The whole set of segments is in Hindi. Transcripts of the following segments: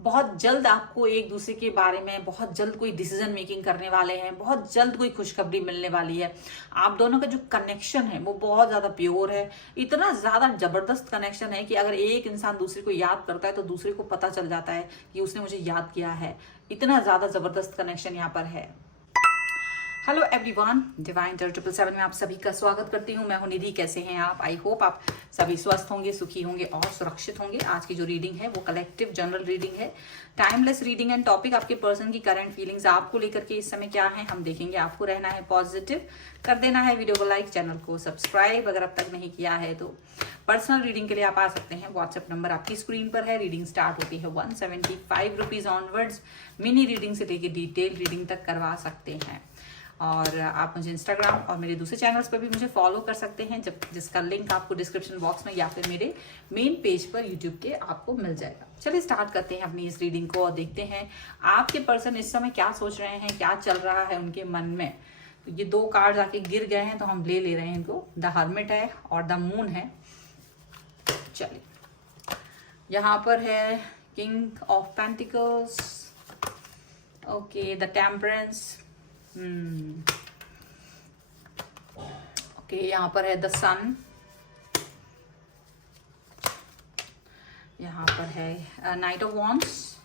बहुत जल्द आपको एक दूसरे के बारे में बहुत जल्द कोई डिसीजन मेकिंग करने वाले हैं, बहुत जल्द कोई खुशखबरी मिलने वाली है। आप दोनों का जो कनेक्शन है वो बहुत ज्यादा प्योर है, इतना ज्यादा जबरदस्त कनेक्शन है कि अगर एक इंसान दूसरे को याद करता है तो दूसरे को पता चल जाता है कि उसने मुझे याद किया है। इतना ज्यादा जबरदस्त कनेक्शन यहाँ पर है। हेलो एवरीवन, डिवाइन टेरर 777 में आप सभी का स्वागत करती हूँ। मैं हूँ निधि। कैसे हैं आप? आई होप आप सभी स्वस्थ होंगे, सुखी होंगे और सुरक्षित होंगे। आज की जो रीडिंग है वो कलेक्टिव जनरल रीडिंग है, टाइमलेस रीडिंग एंड टॉपिक आपके पर्सन की करंट फीलिंग्स आपको लेकर के इस समय क्या है हम देखेंगे। आपको रहना है पॉजिटिव, कर देना है वीडियो को लाइक, चैनल को सब्सक्राइब अगर अब तक नहीं किया है तो। पर्सनल रीडिंग के लिए आप आ सकते हैं, व्हाट्सएप नंबर आपकी स्क्रीन पर है। रीडिंग स्टार्ट होती है 175 रुपीज ऑनवर्ड्स। मिनी रीडिंग से लेकर डिटेल रीडिंग तक करवा सकते हैं। और आप मुझे इंस्टाग्राम और मेरे दूसरे चैनल्स पर भी मुझे फॉलो कर सकते हैं, जिसका लिंक आपको डिस्क्रिप्शन बॉक्स में या फिर मेरे मेन पेज पर यूट्यूब के आपको मिल जाएगा। चलिए स्टार्ट करते हैं अपनी इस रीडिंग को और देखते हैं आपके पर्सन इस समय क्या सोच रहे हैं, क्या चल रहा है उनके मन में। तो ये दो कार्ड आके गिर गए हैं तो हम ले ले रहे हैं इनको। द हर्मिट है और द मून है। चलिए, यहाँ पर है king of pentacles, okay, the temperance, okay, यहाँ पर है द सन, यहाँ पर है नाइट ऑफ वॉन्ड्स,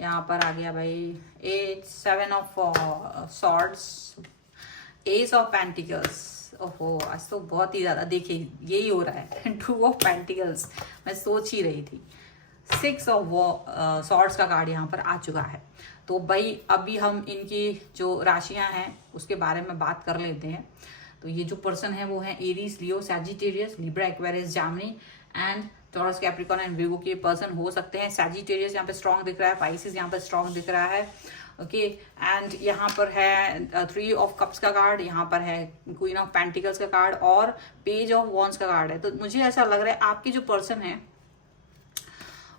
यहाँ पर आ गया भाई 7 of swords, S of pentacles. ओहो, आज तो बहुत ही ज्यादा देखिए यही हो रहा है 2 ऑफ पेंटिकल्स, मैं सोच ही रही थी। 6 ऑफ सॉर्ड्स का कार्ड यहाँ पर आ चुका है। तो भाई अभी हम इनकी जो राशियां हैं उसके बारे में बात कर लेते हैं। तो ये जो पर्सन है वो है Aries, Leo, Sagittarius, Libra, Aquarius, Gemini and Taurus, Capricorn and Virgo के पर्सन हो सकते हैं। सैजिटेरियस यहाँ पे स्ट्रॉन्ग दिख रहा है, पाइसिस यहाँ पे स्ट्रॉन्ग दिख रहा है, ओके। एंड यहाँ पर है 3 ऑफ कप्स का कार्ड, यहाँ पर है क्वीन ऑफ पेंटिकल्स का कार्ड और पेज ऑफ वॉन्ड्स का कार्ड है। तो मुझे ऐसा लग रहा है आपके जो पर्सन है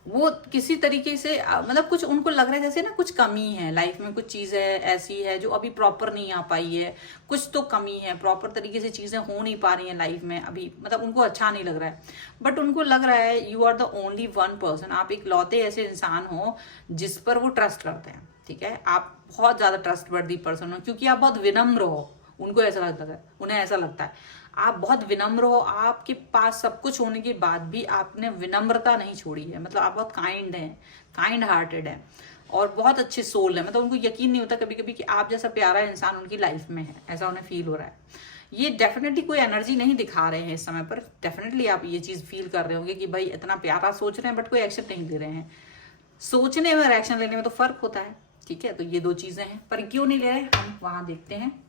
वो किसी तरीके से मतलब कुछ उनको लग रहा है जैसे ना कुछ कमी है लाइफ में, कुछ चीजें ऐसी है जो अभी प्रॉपर नहीं आ पाई है, कुछ तो कमी है, प्रॉपर तरीके से चीजें हो नहीं पा रही हैं लाइफ में अभी, मतलब उनको अच्छा नहीं लग रहा है। बट उनको लग रहा है you are the only one person, आप एक लौते ऐसे इंसान हो जिस पर वो ट्रस्ट करते हैं, ठीक है। आप बहुत ज्यादा ट्रस्टवर्दी पर्सन हो क्योंकि आप बहुत विनम्र हो, उनको ऐसा लगता है, उन्हें ऐसा लगता है आप बहुत विनम्र हो। आपके पास सब कुछ होने के बाद भी आपने विनम्रता नहीं छोड़ी है, मतलब आप बहुत काइंड हैं, काइंड हार्टेड हैं और बहुत अच्छे सोल है। मतलब उनको यकीन नहीं होता कभी कभी कि आप जैसा प्यारा इंसान उनकी लाइफ में है, ऐसा उन्हें फील हो रहा है। ये डेफिनेटली कोई एनर्जी नहीं दिखा रहे हैं इस समय पर, डेफिनेटली आप ये चीज फील कर रहे होंगे कि भाई इतना प्यारा सोच रहे हैं बट कोई एक्शन नहीं ले रहे हैं। सोचने में और एक्शन लेने में तो फर्क होता है, ठीक है। तो ये दो चीजें हैं, पर क्यों नहीं ले रहे हम वहां देखते हैं।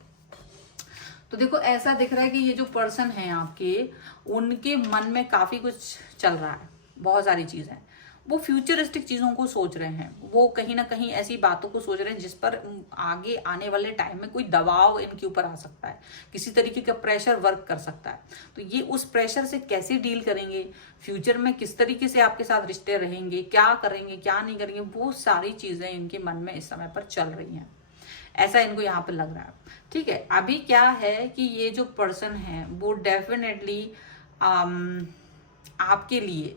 तो देखो ऐसा दिख रहा है कि ये जो पर्सन है आपके, उनके मन में काफी कुछ चल रहा है, बहुत सारी चीजें। वो फ्यूचरिस्टिक चीजों को सोच रहे हैं, वो कहीं ना कहीं ऐसी बातों को सोच रहे हैं जिस पर आगे आने वाले टाइम में कोई दबाव इनके ऊपर आ सकता है, किसी तरीके का प्रेशर वर्क कर सकता है। तो ये उस प्रेशर से कैसे डील करेंगे, फ्यूचर में किस तरीके से आपके साथ रिश्ते रहेंगे, क्या करेंगे क्या नहीं करेंगे, वो सारी चीजें इनके मन में इस समय पर चल रही हैं, ऐसा इनको यहाँ पर लग रहा है, ठीक है। अभी क्या है कि ये जो पर्सन है वो डेफिनेटली आपके लिए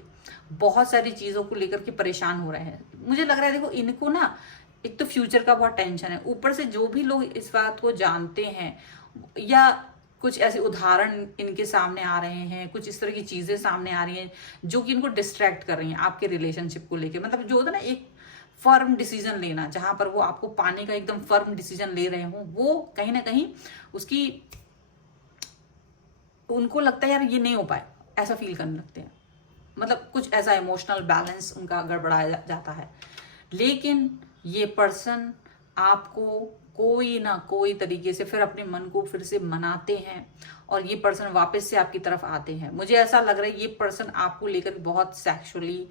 बहुत सारी चीजों को लेकर के परेशान हो रहे हैं। मुझे लग रहा है देखो इनको ना एक तो फ्यूचर का बहुत टेंशन है, ऊपर से जो भी लोग इस बात को जानते हैं या कुछ ऐसे उदाहरण इनके सामने आ रहे हैं, कुछ इस तरह की चीजें सामने आ रही हैं जो कि इनको डिस्ट्रैक्ट कर रही हैं आपके रिलेशनशिप को लेकर। मतलब जो होता है ना एक फर्म डिसीजन लेना, जहां पर वो आपको पाने का एकदम फर्म डिसीजन ले रहे हो, वो कहीं ना कहीं उसकी उनको लगता है यार ये नहीं हो पाए, ऐसा फील करने लगते हैं। मतलब कुछ ऐसा इमोशनल बैलेंस उनका गड़बड़ाया जाता है। लेकिन ये पर्सन आपको कोई ना कोई तरीके से फिर अपने मन को फिर से मनाते हैं और ये पर्सन वापस से आपकी तरफ आते हैं। मुझे ऐसा लग रहा है ये पर्सन आपको लेकर बहुत सेक्सुअली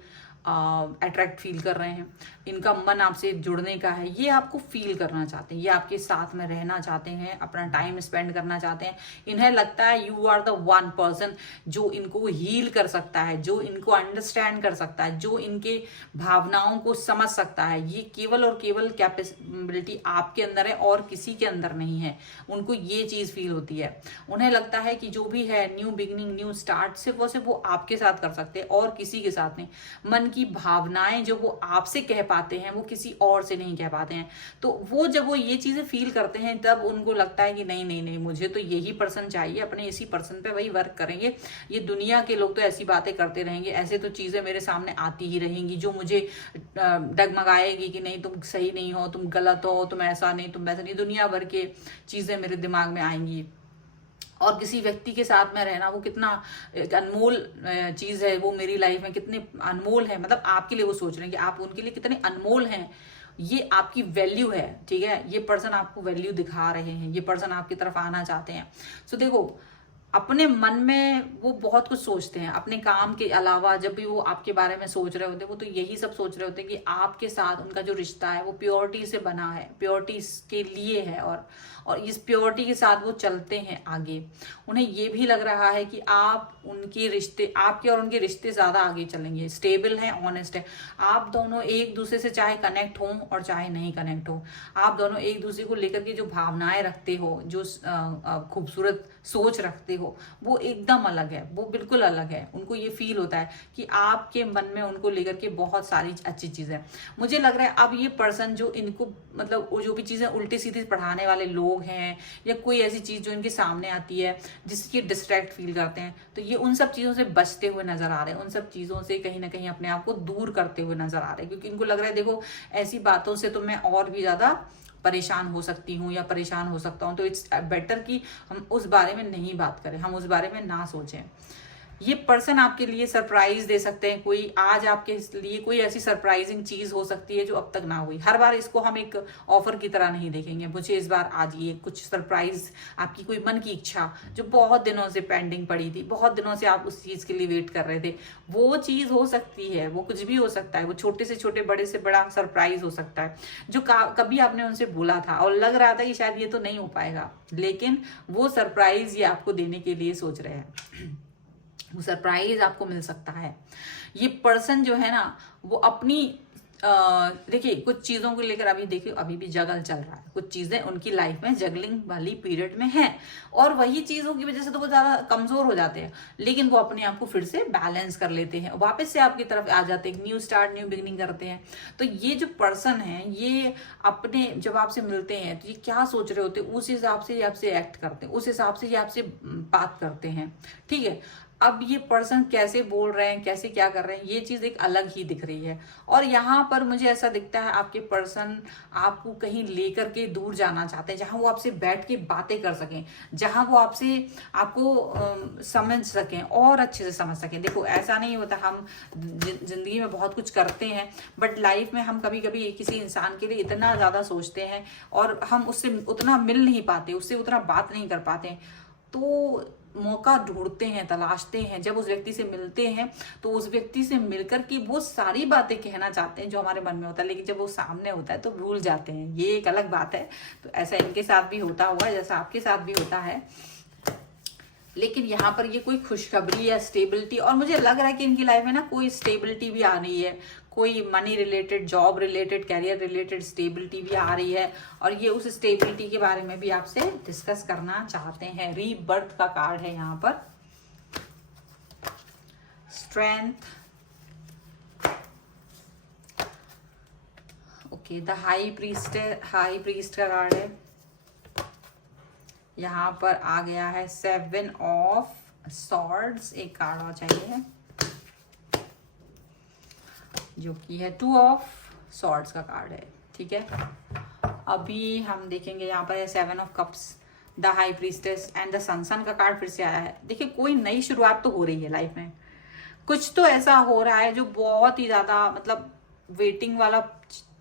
अट्रैक्ट फील कर रहे हैं, इनका मन आपसे जुड़ने का है, ये आपको फील करना चाहते हैं, ये आपके साथ में रहना चाहते हैं, अपना टाइम स्पेंड करना चाहते हैं। इन्हें लगता है you are the one person जो इनको हील कर सकता है, जो इनको अंडरस्टैंड कर सकता है, जो इनके भावनाओं को समझ सकता है। ये केवल और केवल कैपेबिलिटी आपके अंदर है और किसी के अंदर नहीं है। उनको ये चीज फील होती है, उन्हें लगता है कि जो भी है न्यू बिगिनिंग, न्यू स्टार्ट सिर्फ वो आपके साथ कर सकते हैं और किसी के साथ नहीं। मन की भावनाएं जो वो आपसे कह पाते हैं वो किसी और से नहीं कह पाते हैं। तो वो जब वो ये चीजें फील करते हैं तब उनको लगता है कि नहीं नहीं नहीं, मुझे तो यही पर्सन चाहिए, अपने इसी पर्सन पे वही वर्क करेंगे। ये दुनिया के लोग तो ऐसी बातें करते रहेंगे, ऐसे तो चीजें मेरे सामने आती ही रहेंगी जो मुझे डगमगाएगी कि नहीं तुम सही नहीं हो, तुम गलत हो, तुम ऐसा नहीं, तुम वैसा नहीं, दुनिया भर के चीजें मेरे दिमाग में आएंगी। और किसी व्यक्ति के साथ में रहना वो कितना एक अनमोल चीज है, वो मेरी लाइफ में कितने अनमोल है, मतलब आपके लिए वो सोच रहे हैं कि आप उनके लिए कितने अनमोल हैं, ये आपकी वैल्यू है। ठीक है, ये पर्सन आपको वैल्यू दिखा रहे हैं, ये पर्सन आपकी तरफ आना चाहते हैं। सो देखो, अपने मन में वो बहुत कुछ सोचते हैं, अपने काम के अलावा जब भी वो आपके बारे में सोच रहे होते हैं वो तो यही सब सोच रहे होते हैं कि आपके साथ उनका जो रिश्ता है वो प्योरिटी से बना है, प्योरिटी के लिए है, और इस प्योरिटी के साथ वो चलते हैं आगे। उन्हें ये भी लग रहा है कि आप उनके रिश्ते, आपके और उनके रिश्ते ज्यादा आगे चलेंगे, स्टेबल हैं, ऑनेस्ट है। आप दोनों एक दूसरे से चाहे कनेक्ट हो और चाहे नहीं कनेक्ट हो, आप दोनों एक दूसरे को लेकर के जो भावनाएं रखते हो, जो खूबसूरत सोच रखते हो, वो एकदम अलग है, वो बिल्कुल अलग है। उनको ये फील होता है कि आपके मन में उनको लेकर के बहुत सारी अच्छी चीजें। मुझे लग रहा है अब ये पर्सन जो इनको मतलब जो भी चीजें उल्टी सीधी पढ़ाने वाले लोग हैं या कोई ऐसी चीज जो इनके सामने आती है जिसकी डिस्ट्रैक्ट फील करते हैं, तो ये उन सब चीजों से बचते हुए नजर आ रहे हैं, उन सब चीजों से कहीं ना कहीं अपने आप को दूर करते हुए नजर आ रहे हैं, क्योंकि इनको लग रहा है देखो ऐसी बातों से तो मैं और भी ज्यादा परेशान हो सकती हूँ या परेशान हो सकता हूँ, तो इट्स बेटर कि हम उस बारे में नहीं बात करें, हम उस बारे में ना सोचें। ये पर्सन आपके लिए सरप्राइज दे सकते हैं, कोई आज आपके लिए कोई ऐसी सरप्राइजिंग चीज हो सकती है जो अब तक ना हुई। हर बार इसको हम एक ऑफर की तरह नहीं देखेंगे, मुझे इस बार आज ये कुछ सरप्राइज, आपकी कोई मन की इच्छा जो बहुत दिनों से पेंडिंग पड़ी थी, बहुत दिनों से आप उस चीज के लिए वेट कर रहे थे, वो चीज हो सकती है। वो कुछ भी हो सकता है, वो छोटे से छोटे, बड़े से बड़ा सरप्राइज हो सकता है जो कभी आपने उनसे बोला था और लग रहा था कि शायद ये तो नहीं हो पाएगा, लेकिन वो सरप्राइज ये आपको देने के लिए सोच रहे हैं। वो सरप्राइज आपको मिल सकता है। ये पर्सन जो है ना वो अपनी देखिए कुछ चीजों को लेकर अभी देखिए अभी भी जगल चल रहा है, कुछ चीजें उनकी लाइफ में जगलिंग वाली पीरियड में है और वही चीजों की वजह से तो वो ज्यादा कमजोर हो जाते हैं, लेकिन वो अपने आप को फिर से बैलेंस कर लेते हैं, वापस से आपकी तरफ आ जाते हैं, न्यू स्टार्ट, न्यू बिगिनिंग करते हैं। तो ये जो पर्सन है ये अपने जब आपसे मिलते हैं तो ये क्या सोच रहे होते हैं उस हिसाब से ये आपसे एक्ट करते हैं, उस हिसाब से ये आपसे बात करते हैं। ठीक है, अब ये पर्सन कैसे बोल रहे हैं, कैसे क्या कर रहे हैं, ये चीज एक अलग ही दिख रही है। और यहाँ पर मुझे ऐसा दिखता है आपके पर्सन आपको कहीं लेकर के दूर जाना चाहते हैं, जहां वो आपसे बैठ के बातें कर सकें, जहां वो आपको समझ सकें और अच्छे से समझ सकें। देखो ऐसा नहीं होता, हम जिंदगी में बहुत कुछ करते हैं बट लाइफ में हम कभी कभी किसी इंसान के लिए इतना ज्यादा सोचते हैं और हम उससे उतना मिल नहीं पाते, उससे उतना बात नहीं कर पाते, तो मौका ढूंढते हैं, तलाशते हैं। जब उस व्यक्ति से मिलते हैं तो उस व्यक्ति से मिलकर के वो सारी बातें कहना चाहते हैं जो हमारे मन में होता है, लेकिन जब वो सामने होता है तो भूल जाते हैं, ये एक अलग बात है। तो ऐसा इनके साथ भी होता होगा जैसा आपके साथ भी होता है, लेकिन यहाँ पर ये कोई खुशखबरी या स्टेबिलिटी, और मुझे लग रहा है कि इनकी लाइफ में ना कोई स्टेबिलिटी भी आ रही है, कोई money related, job related, career related stability भी आ रही है, और ये उस स्टेबिलिटी के बारे में भी आपसे डिस्कस करना चाहते हैं। रीबर्थ का कार्ड है यहाँ पर, strength, okay, the high priest का कार्ड है। यहाँ पर आ गया है 7 ऑफ सॉर्ड्स, एक कार्ड और चाहिए जो कि है 2 ऑफ सॉर्ड्स का कार्ड है। ठीक है, अभी हम देखेंगे यहाँ पर है 7 of cups, the high priestess and the sun का कार्ड फिर से आया है। देखिए कोई नई शुरुआत तो हो रही है लाइफ में, कुछ तो ऐसा हो रहा है जो बहुत ही ज्यादा मतलब वेटिंग वाला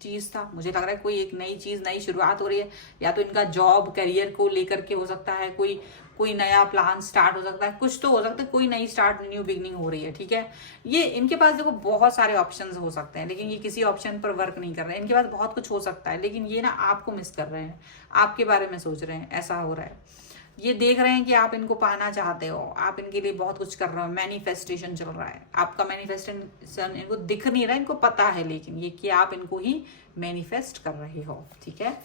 चीज था। मुझे लग रहा है कोई एक नई चीज, नई शुरुआत हो रही है, या तो इनका जॉब करियर को लेकर के हो सकता है, कोई नया प्लान स्टार्ट हो सकता है, कुछ तो हो सकता है, कोई नई स्टार्ट, न्यू बिगनिंग हो रही है। ठीक है, ये इनके पास देखो बहुत सारे ऑप्शंस हो सकते हैं, लेकिन ये किसी ऑप्शन पर वर्क नहीं कर रहे हैं। इनके पास बहुत कुछ हो सकता है, लेकिन ये ना आपको मिस कर रहे हैं, आपके बारे में सोच रहे हैं, ऐसा हो रहा है। ये देख रहे हैं कि आप इनको पाना चाहते हो, आप इनके लिए बहुत कुछ कर रहे हो, मैनिफेस्टेशन चल रहा है, आपका मैनिफेस्टेशन इनको दिख नहीं रहा है, इनको पता है, लेकिन ये कि आप इनको ही मैनिफेस्ट कर रहे हो। ठीक है,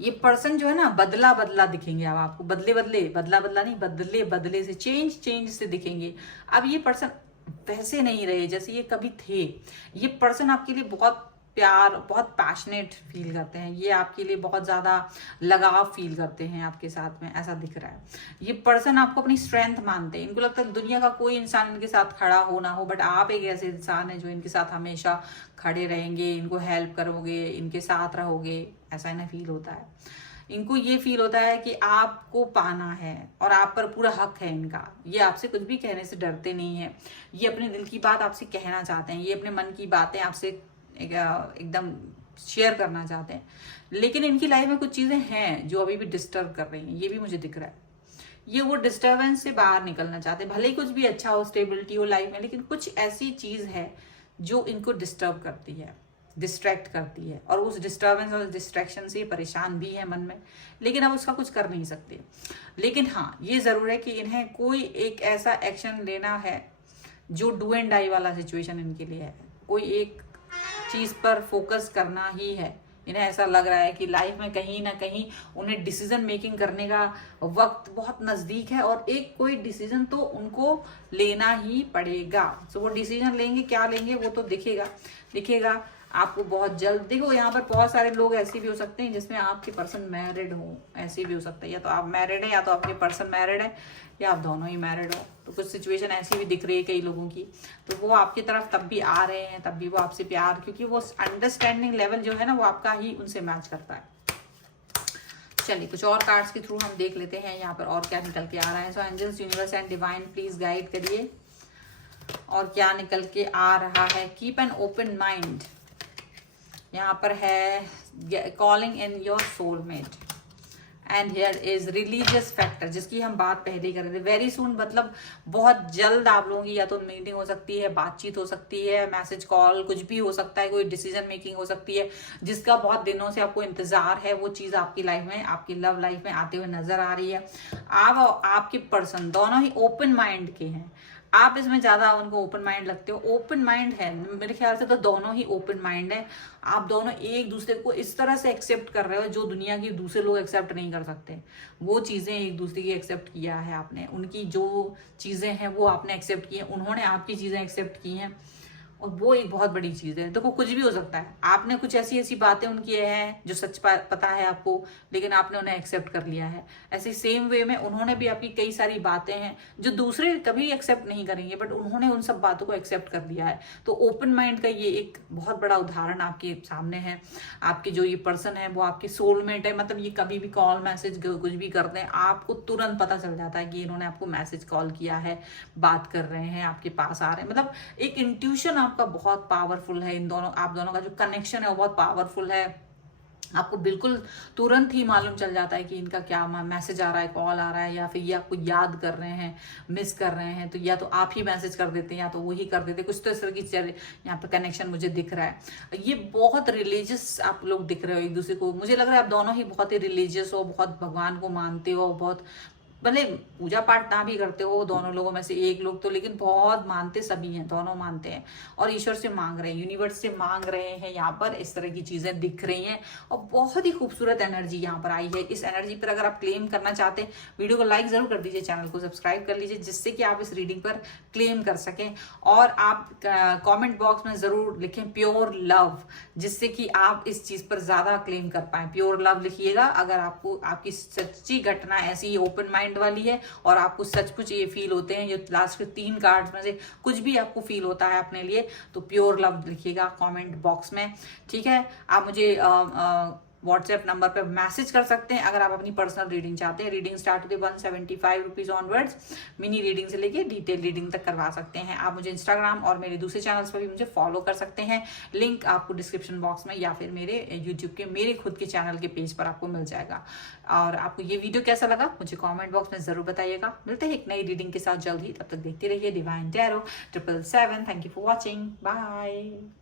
ये पर्सन जो है ना बदला बदला दिखेंगे, अब आपको बदला बदला नहीं, बदले से, चेंज से दिखेंगे। अब ये पर्सन वैसे नहीं रहे जैसे ये कभी थे। ये पर्सन आपके लिए बहुत प्यार, बहुत पैशनेट फील करते हैं, ये आपके लिए बहुत ज़्यादा लगाव फील करते हैं आपके साथ में, ऐसा दिख रहा है। ये पर्सन आपको अपनी स्ट्रेंथ मानते हैं, इनको लगता है दुनिया का कोई इंसान इनके साथ खड़ा हो ना हो, बट आप एक ऐसे इंसान हैं जो इनके साथ हमेशा खड़े रहेंगे, इनको हेल्प करोगे, इनके साथ रहोगे, ऐसा इन्हें फील होता है। इनको ये फील होता है कि आपको पाना है और आप पर पूरा हक है इनका। ये आपसे कुछ भी कहने से डरते नहीं है, ये अपने दिल की बात आपसे कहना चाहते हैं, ये अपने मन की बातें आपसे एकदम शेयर करना चाहते हैं। लेकिन इनकी लाइफ में कुछ चीजें हैं जो अभी भी डिस्टर्ब कर रही हैं, ये भी मुझे दिख रहा है। ये वो डिस्टर्बेंस से बाहर निकलना चाहते हैं, भले ही कुछ भी अच्छा हो, स्टेबिलिटी हो लाइफ में, लेकिन कुछ ऐसी चीज है जो इनको डिस्टर्ब करती है, डिस्ट्रैक्ट करती है, और उस डिस्टर्बेंस और डिस्ट्रैक्शन से परेशान भी है मन में, लेकिन अब उसका कुछ कर नहीं सकते। लेकिन हाँ, ये जरूर है कि इन्हें कोई एक ऐसा एक्शन लेना है जो डू एंड डाई वाला सिचुएशन इनके लिए है। कोई एक चीज पर फोकस करना ही है। इन्हें ऐसा लग रहा है कि लाइफ में कहीं ना कहीं उन्हें डिसीजन मेकिंग करने का वक्त बहुत नजदीक है, और एक कोई डिसीजन तो उनको लेना ही पड़ेगा। तो वो डिसीजन लेंगे, क्या लेंगे वो तो दिखेगा आपको बहुत जल्द। देखो यहाँ पर बहुत सारे लोग ऐसे भी हो सकते हैं जिसमें आपके पर्सन मैरिड हो, ऐसे भी हो सकता है, या तो आप मैरिड है या तो आपके पर्सन मैरिड है, या आप दोनों ही मैरिड हो। तो कुछ सिचुएशन ऐसी भी दिख रही है कई लोगों की, तो वो आपकी तरफ तब भी आ रहे हैं, तब भी वो आपसे प्यार, क्योंकि वो अंडरस्टैंडिंग लेवल जो है ना वो आपका ही उनसे मैच करता है। चलिए कुछ और कार्ड्स के थ्रू हम देख लेते हैं यहाँ पर और क्या निकल के आ रहा है। So angels, universe and divine please guide करिए और क्या निकल के आ रहा है। कीप एन ओपन माइंड, यहाँ पर है calling in your soulmate, and here is religious factor, जिसकी हम बात पहले ही कर रहे थे। वेरी सून मतलब बहुत जल्द आप लोगों की या तो मीटिंग हो सकती है, बातचीत हो सकती है, मैसेज कॉल, कुछ भी हो सकता है, कोई डिसीजन मेकिंग हो सकती है जिसका बहुत दिनों से आपको इंतजार है, वो चीज आपकी लाइफ में, आपकी लव लाइफ में आते हुए नजर आ रही है। आप और आपके पर्सन दोनों ही ओपन माइंड के हैं, आप इसमें ज्यादा उनको ओपन माइंड लगते हो। ओपन माइंड है मेरे ख्याल से, तो दोनों ही ओपन माइंड है। आप दोनों एक दूसरे को इस तरह से एक्सेप्ट कर रहे हो जो दुनिया के दूसरे लोग एक्सेप्ट नहीं कर सकते। वो चीजें एक दूसरे की एक्सेप्ट किया है आपने, उनकी जो चीजें हैं वो आपने एक्सेप्ट की है, उन्होंने आपकी चीजें एक्सेप्ट की हैं, और वो एक बहुत बड़ी चीज है। देखो कुछ भी हो सकता है, आपने कुछ ऐसी ऐसी बातें उनकी हैं जो सच पता है आपको, लेकिन आपने उन्हें एक्सेप्ट कर लिया है। ऐसे सेम वे में उन्होंने भी आपकी कई सारी बातें हैं जो दूसरे कभी एक्सेप्ट नहीं करेंगे, बट उन्होंने उन सब बातों को एक्सेप्ट कर लिया है। तो ओपन माइंड का ये एक बहुत बड़ा उदाहरण आपके सामने है। आपके जो ये पर्सन है वो आपके सोलमेट है, मतलब ये कभी भी कॉल मैसेज कुछ भी करते हैं, आपको तुरंत पता चल जाता है कि इन्होंने आपको मैसेज कॉल किया है, बात कर रहे हैं, आपके पास आ रहे हैं। मतलब एक इंट्यूशन आपका बहुत पावरफुल है। इन दोनों, आप दोनों का जो कनेक्शन है वो बहुत पावरफुल है। आपको बिल्कुल तुरंत ही मालूम चल जाता है कि इनका क्या मैसेज आ रहा है, कॉल आ रहा है, या फिर ये आपको याद कर रहे हैं, मिस कर रहे हैं, तो या तो आप ही मैसेज कर देते हैं या तो वो ही कर देते हैं। कुछ तो इस तरह की यहाँ पे कनेक्शन मुझे दिख रहा है। ये बहुत रिलीजियस आप लोग दिख रहे हो एक दूसरे को। मुझे लग रहा है आप दोनों ही बहुत ही रिलीजियस हो, बहुत भगवान को मानते हो, बहुत भले पूजा पाठ ना भी करते हो दोनों लोगों में से एक लोग तो, लेकिन बहुत मानते सभी हैं, दोनों मानते हैं और ईश्वर से मांग रहे हैं, यूनिवर्स से मांग रहे हैं। यहाँ पर इस तरह की चीजें दिख रही हैं और बहुत ही खूबसूरत एनर्जी यहाँ पर आई है। इस एनर्जी पर अगर आप क्लेम करना चाहते हैं, वीडियो को लाइक जरूर कर दीजिए, चैनल को सब्सक्राइब कर लीजिए, जिससे कि आप इस रीडिंग पर क्लेम कर सकें। और आप कॉमेंट बॉक्स में जरूर लिखें प्योर लव, जिससे कि आप इस चीज पर ज्यादा क्लेम कर पाए। प्योर लव लिखिएगा अगर आपको आपकी सच्ची घटना ऐसी ओपन माइंड वाली है और आपको सचमुच ये फील होते हैं, ये लास्ट के 3 कार्ड्स में से कुछ भी आपको फील होता है अपने लिए, तो प्योर लव लिखिएगा कमेंट बॉक्स में। ठीक है, आप मुझे व्हाट्सएप नंबर पर मैसेज कर सकते हैं अगर आप अपनी पर्सनल रीडिंग चाहते हैं। रीडिंग स्टार्ट होती है 175 रुपीज ऑनवर्ड्स, मिनी रीडिंग से लेके डिटेल रीडिंग तक करवा सकते हैं। आप मुझे इंस्टाग्राम और मेरे दूसरे चैनल्स पर भी मुझे फॉलो कर सकते हैं, लिंक आपको डिस्क्रिप्शन बॉक्स में या फिर मेरे यूट्यूब के मेरे खुद के चैनल के पेज पर आपको मिल जाएगा। और आपको ये वीडियो कैसा लगा मुझे कॉमेंट बॉक्स में जरूर बताइएगा। मिलते हैं एक नई रीडिंग के साथ जल्द ही, तब तक देखते रहिए Divine Tarot 777। Thank you for watching, bye.